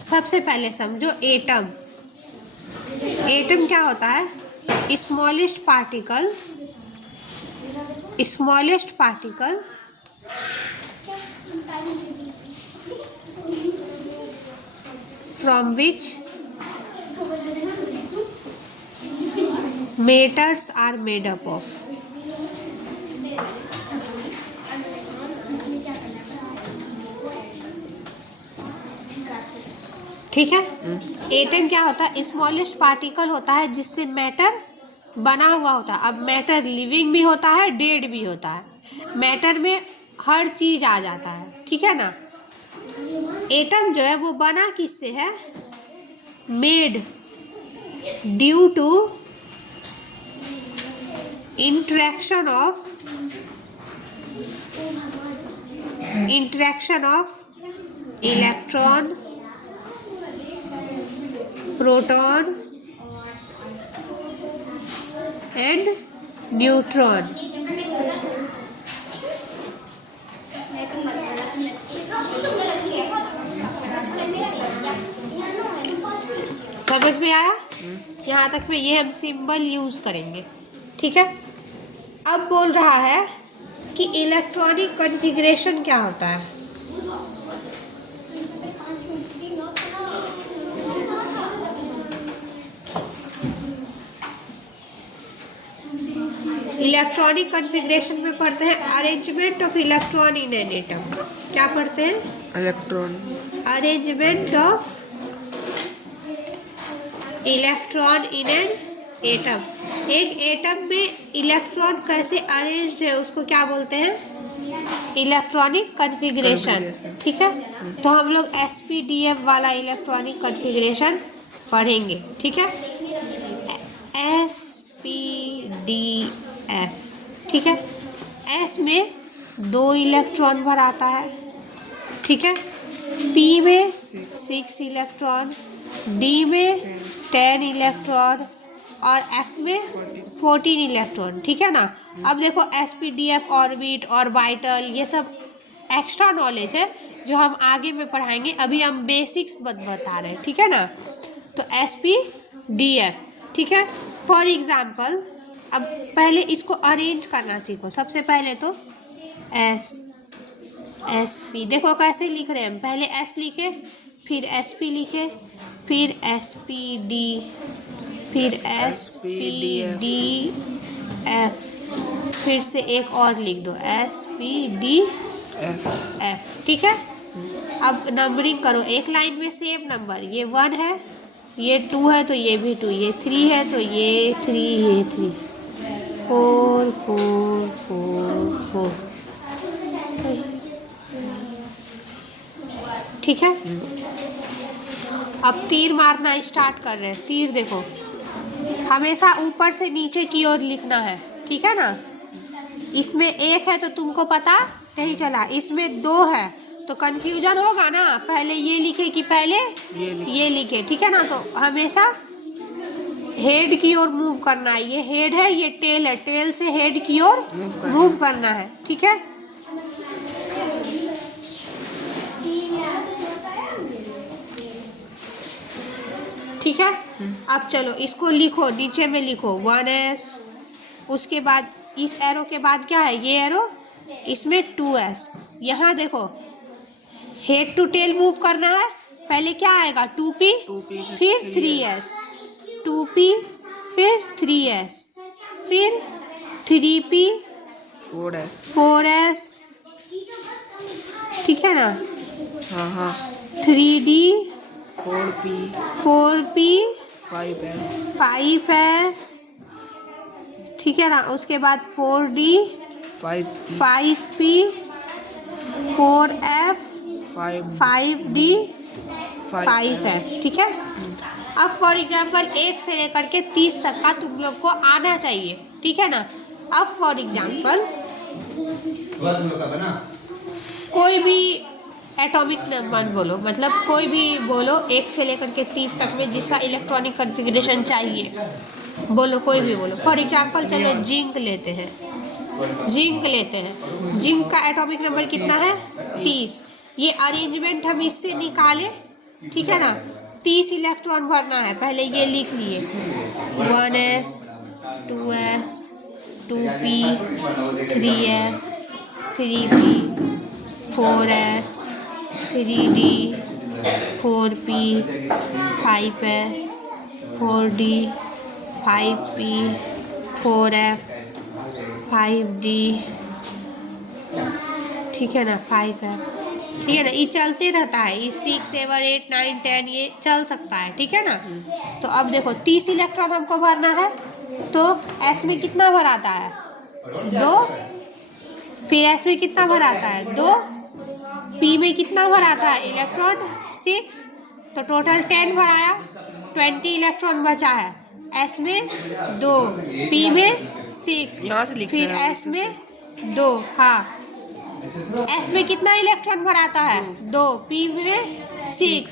सबसे पहले समझो एटम। एटम क्या होता है? Smallest particle, smallest particle from which matters are made up of. ठीक है। एटम क्या होता है? स्मॉलेस्ट पार्टिकल होता है जिससे मैटर बना हुआ होता है। अब मैटर लिविंग भी होता है, डेड भी होता है। मैटर में हर चीज आ जाता है, ठीक है ना। एटम जो है वो बना किससे है? Made due to interaction of electron, proton and neutron. समझ में आया? यहाँ तक में ये हम सिंबल यूज करेंगे, ठीक है। अब बोल रहा है कि इलेक्ट्रॉनिक कॉन्फ़िगरेशन क्या होता है। इलेक्ट्रॉनिक कॉन्फ़िगरेशन में पढ़ते हैं arrangement of electron in an atom. क्या पढ़ते हैं? Electron, arrangement of electron in an atom. एक एटम में इलेक्ट्रॉन कैसे अरेंज्ड है उसको क्या बोलते हैं? इलेक्ट्रॉनिक कॉन्फ़िगरेशन, ठीक है। तो हम लोग SPDF वाला इलेक्ट्रॉनिक कॉन्फ़िगरेशन पढ़ेंगे, ठीक है। SPDF, ठीक है। S में 2 इलेक्ट्रॉन भर आता है, ठीक है। P में 6 इलेक्ट्रॉन, D में 10 इलेक्ट्रॉन और F में 14 इलेक्ट्रॉन, ठीक है ना। अब देखो SPDF ऑर्बिट, ऑर्बिटल, ये सब एक्स्ट्रा नॉलेज है जो हम आगे में पढ़ाएंगे। अभी हम बेसिक्स बता रहे हैं, ठीक है ना। तो SPDF, ठीक है। फॉर एग्जाम्पल, अब पहले इसको अरेंज करना सीखो। सबसे पहले तो SP, देखो कैसे लिख रहे हैं हम। पहले S लिखे, फिर SP लिखे, फिर SPD, फिर SPDF, फिर से एक और लिख दो SPDF, ठीक है। अब नंबरिंग करो एक लाइन में सेम नंबर। ये 1 है, ये 2 है तो ये भी 2, ये 3 है तो ये 3, ये 3, 4 4 4 4, ठीक है। अब तीर मारना स्टार्ट कर रहे हैं। तीर देखो हमेशा ऊपर से नीचे की ओर लिखना है, ठीक है ना। इसमें 1 है तो तुमको पता नहीं चला, इसमें 2 है तो कंफ्यूजन होगा ना। पहले ये लिखे कि पहले ये लिखे, ठीक है ना। तो हमेशा हेड की ओर मूव करना है। ये हेड है, ये टेल है, टेल से हेड की ओर मूव करना है, ठीक है। ठीक है। अब चलो इसको लिखो, नीचे में लिखो 1s, उसके बाद इस एरो के बाद क्या है? ये एरो, इसमें 2s। यहाँ देखो हेड टू टेल मूव करना है। पहले क्या आएगा? 2p, फिर 3s, 2p, फिर 3s, फिर 3p, 4s, ठीक है ना। हाँ 3d, 4p, 5s, ठीक है ना। उसके बाद 4d, 5p, 4f, 5d, 5f, ठीक है। अब फॉर एग्जाम्पल 1 से लेकर के 30 तक का तुम लोग को आना चाहिए, ठीक है ना। अब फॉर एग्जाम्पल कोई भी एटॉमिक नंबर बोलो, मतलब कोई भी बोलो 1 से लेकर के 30 तक में जिसका इलेक्ट्रॉनिक कॉन्फ़िगरेशन चाहिए, बोलो कोई भी बोलो। फॉर एग्जाम्पल चलो जिंक लेते हैं। जिंक का एटॉमिक नंबर कितना है? 30। ये अरेंजमेंट हम इससे निकाले, ठीक है ना। 30 इलेक्ट्रॉन भरना है, पहले ये लिख लिए 1s 2s 2p 3s 3p 4s 3d 4p 5s 4d 5p 4f 5d, ठीक है ना, 5f, ठीक है ना। ये चलते रहता है, ये 6 7 8 9 10 ये चल सकता है, ठीक है ना। तो अब देखो 30 इलेक्ट्रॉन हमको भरना है, तो s में कितना भर आता है 2, फिर s में कितना भर आता है 2, p में कितना भर आता है इलेक्ट्रॉन 6, तो टोटल 10 भराया, 20 इलेक्ट्रॉन बचा है, s में 2, p में 6, फिर s में 2, हाँ s में कितना इलेक्ट्रॉन भराता है 2, p में 6,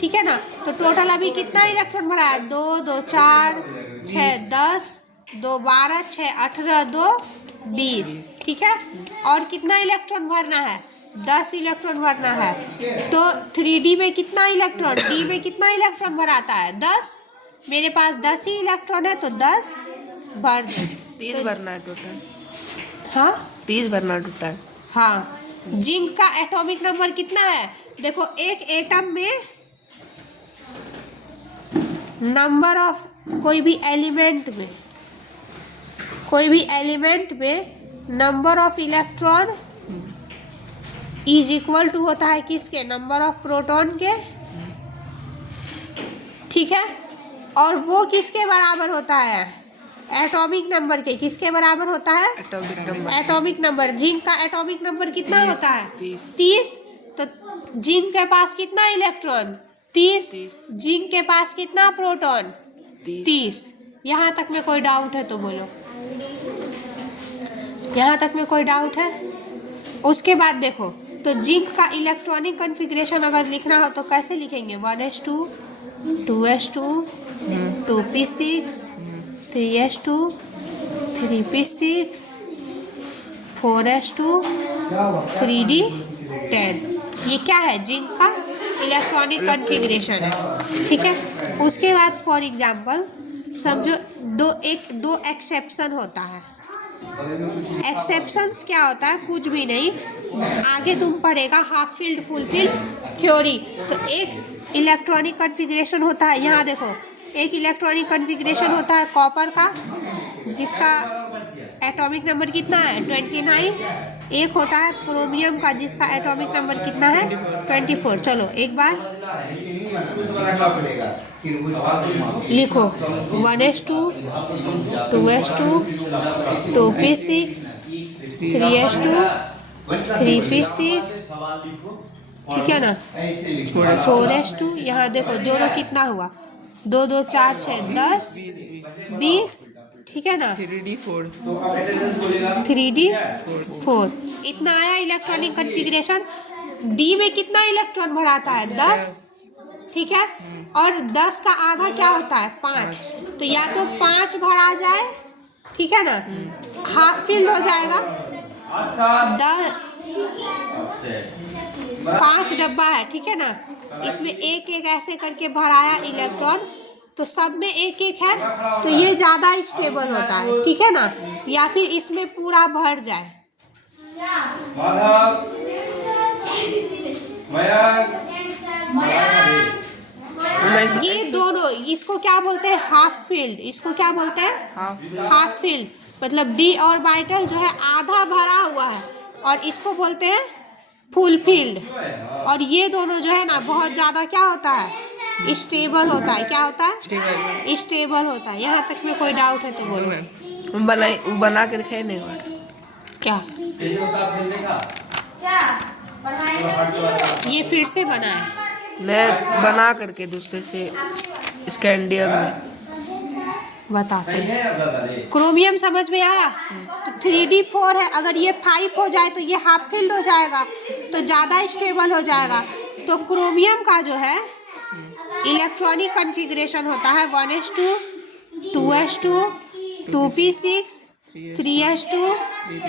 ठीक है ना। तो टोटल अभी कितना इलेक्ट्रॉन भरा है 2 2 4 6 10 2 12 6 18 2 20, ठीक है। और कितना इलेक्ट्रॉन भरना है 10 इलेक्ट्रॉन भरना है, तो 3d में कितना इलेक्ट्रॉन, d में कितना इलेक्ट्रॉन भराता है 10, मेरे पास 10 ही इलेक्ट्रॉन है, तो 10 भर दे। 30 भरना है टोटल, हाँ 30 भरना टोटल। हाँ। जिंक का एटॉमिक नंबर कितना है, देखो एक एटम में नंबर ऑफ कोई भी एलिमेंट में number of electron is equal to होता है किसके, नंबर ऑफ प्रोटॉन के, ठीक है। और वो किसके बराबर होता है, एटॉमिक नंबर के, किसके बराबर होता है एटॉमिक नंबर। जिंक का एटॉमिक नंबर कितना होता है 30, तो जिंक के पास कितना इलेक्ट्रॉन 30, जिंक के पास कितना प्रोटॉन 30। यहाँ तक में कोई डाउट है तो बोलो, यहाँ तक में कोई डाउट है। उसके बाद देखो, तो जिंक का इलेक्ट्रॉनिक कॉन्फ़िगरेशन अगर लिखना हो तो कैसे लिखेंगे, 1s2 2s2 2p6 3s2 3p6 4s2 3d10, ये क्या है जिंक का इलेक्ट्रॉनिक कॉन्फ़िगरेशन है, ठीक है। उसके बाद फॉर एग्जांपल समझो दो एक्सेप्शन होता है। एक्सेप्शंस क्या होता है, कुछ भी नहीं, आगे तुम पढ़ेगा half field full field theory. तो एक इलेक्ट्रॉनिक कॉन्फ़िगरेशन होता है, यहाँ देखो एक इलेक्ट्रॉनिक कॉन्फ़िगरेशन होता है कॉपर का, जिसका एटॉमिक नंबर कितना है 29। एक होता है क्रोमियम का, जिसका एटॉमिक नंबर कितना है 24। चलो एक बार लिखो 1s2 2s2 2p6 3s2 3p6 ठीक है ना, 4s2, यहाँ देखो जोड़ो कितना हुआ 2 2 4 6 10 20, ठीक है ना, 3d4 इतना आया इलेक्ट्रॉनिक कॉन्फ़िगरेशन। डी में कितना इलेक्ट्रॉन भराता है 10, ठीक है, और 10 का आधा क्या होता है 5, तो या तो 5 भरा जाए, ठीक है ना, हाफ फिल्ड हो जाएगा, 5 डब्बा है, ठीक है ना, इसमें एक एक ऐसे करके भराया इलेक्ट्रॉन, तो सब में एक एक है, तो ये ज़्यादा स्टेबल होता है, ठीक है ना, या फिर इसमें पूरा भर जाए। ये दोनों, इसको क्या बोलते हैं हाफ फील्ड, इसको क्या बोलते हैं हाफ फील्ड, मतलब डी ऑर्बिटल जो है आधा भरा हुआ है, और इसको बोलते हैं फुल फील्ड। और ये दोनों जो है ना बहुत ज़्यादा क्या होता है स्टेबल होता है, क्या होता है स्टेबल होता है। यहाँ तक में कोई डाउट है तो बोलो। बना के दिखाई नहीं क्या ये फिर से बना है, मैं बना करके दूसरे से स्कैंडियम में बताते हैं। क्रोमियम समझ में आया, तो 3d4 है, अगर ये 5 हो जाए तो ये हाफ फील्ड हो जाएगा, तो ज़्यादा स्टेबल हो जाएगा। तो क्रोमियम का जो है इलेक्ट्रॉनिक कॉन्फ़िगरेशन होता है 1s2 2s2 2p6 3s2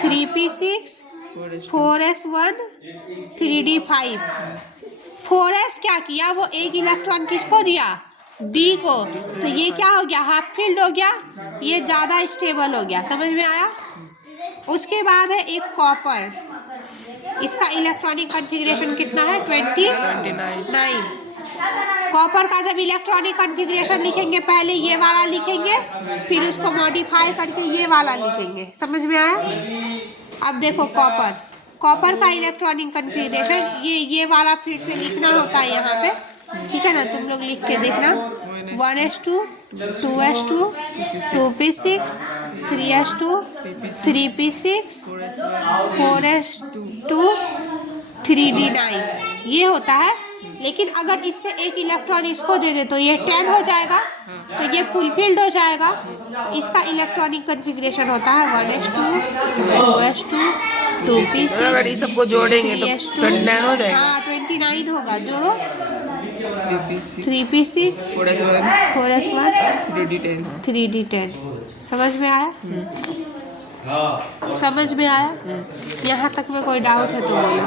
3p6 4s1 3d5। 4s क्या किया, वो एक इलेक्ट्रॉन किसको दिया, डी को, तो ये क्या हो गया, हाफ फील्ड हो गया, ये ज़्यादा स्टेबल हो गया। समझ में आया। उसके बाद है एक कॉपर, इसका इलेक्ट्रॉनिक कॉन्फ़िगरेशन कितना है, 29। कॉपर का जब इलेक्ट्रॉनिक कॉन्फ़िगरेशन लिखेंगे, पहले ये वाला लिखेंगे, फिर उसको मॉडिफाई करके ये वाला लिखेंगे। समझ में आया। अब देखो कॉपर का इलेक्ट्रॉनिक कॉन्फ़िगरेशन ये वाला फिर से लिखना होता है यहाँ पे, ठीक है ना। तुम लोग लिख के देखना, 1s2 2s2 2p6 3s2 3p6 4s2 3d9 ये होता है। लेकिन अगर इससे एक इलेक्ट्रॉन इसको दे दे तो ये 10 हो जाएगा, तो ये फुलफिल्ड हो जाएगा। तो इसका इलेक्ट्रॉनिक कॉन्फ़िगरेशन होता है 1s2 2s2 2p6। अगर ये सबको जोड़ेंगे तो 29 हो जाएगा। हाँ 29 होगा। जोड़ो 3p6 4s1 3d10। समझ में आया। समझ में आया। यहाँ तक में कोई डाउट है तो बोलो।